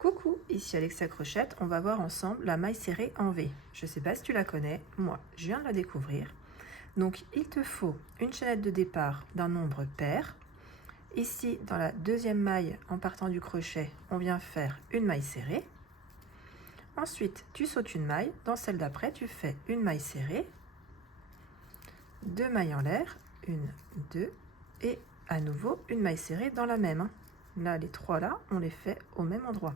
Coucou, ici Alexia Crochette, on va voir ensemble la maille serrée en V. Je ne sais pas si tu la connais, moi je viens de la découvrir. Donc il te faut une chaînette de départ d'un nombre pair. Ici dans la deuxième maille en partant du crochet, on vient faire une maille serrée. Ensuite tu sautes une maille, dans celle d'après tu fais une maille serrée, deux mailles en l'air, une, deux et à nouveau une maille serrée dans la même. Là les trois là, on les fait au même endroit.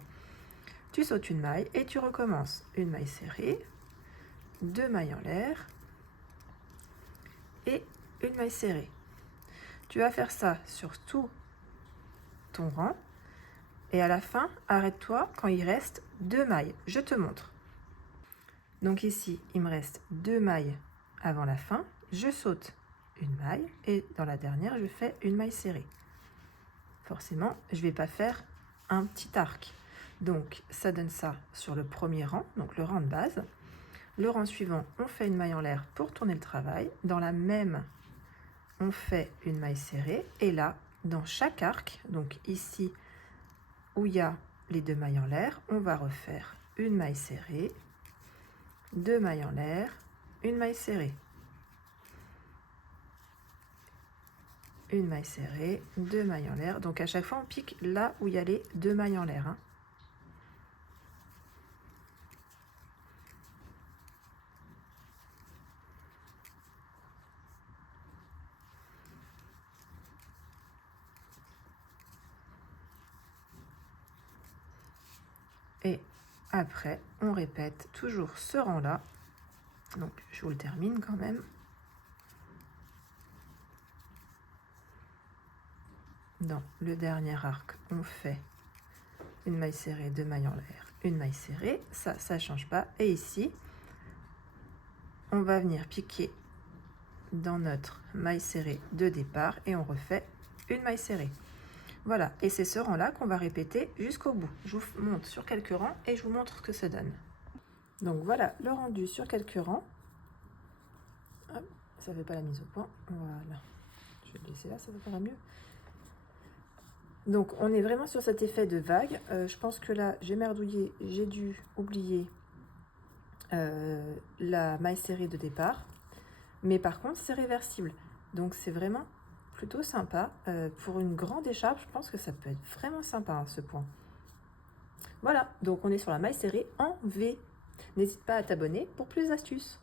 Tu sautes une maille et tu recommences une maille serrée, deux mailles en l'air et une maille serrée. Tu vas faire ça sur tout ton rang et à la fin, arrête-toi quand il reste deux mailles. Je te montre. Donc ici, il me reste deux mailles avant la fin. Je saute une maille et dans la dernière, je fais une maille serrée. Forcément, je ne vais pas faire un petit arc. Donc ça donne ça sur le premier rang, donc le rang de base. Le rang suivant, on fait une maille en l'air pour tourner le travail. Dans la même, on fait une maille serrée. Et là, dans chaque arc, donc ici où il y a les deux mailles en l'air, on va refaire une maille serrée, deux mailles en l'air, une maille serrée, une maille serrée, deux mailles en l'air. Donc à chaque fois, on pique là où il y a les deux mailles en l'air. Et après, on répète toujours ce rang-là. Donc, je vous le termine quand même. Dans le dernier arc, on fait une maille serrée, deux mailles en l'air, une maille serrée. Ça ne change pas. Et ici, on va venir piquer dans notre maille serrée de départ et on refait une maille serrée. Voilà, et c'est ce rang-là qu'on va répéter jusqu'au bout. Je vous monte sur quelques rangs et je vous montre ce que ça donne. Donc voilà le rendu sur quelques rangs. Hop, ça ne fait pas la mise au point. Voilà, je vais le laisser là, ça va faire mieux. Donc on est vraiment sur cet effet de vague. Je pense que là, j'ai merdouillé, j'ai dû oublier la maille serrée de départ. Mais par contre, c'est réversible. Donc c'est vraiment plutôt sympa. Pour une grande écharpe, je pense que ça peut être vraiment sympa à ce point. Voilà, donc on est sur la maille serrée en V. N'hésite pas à t'abonner pour plus d'astuces.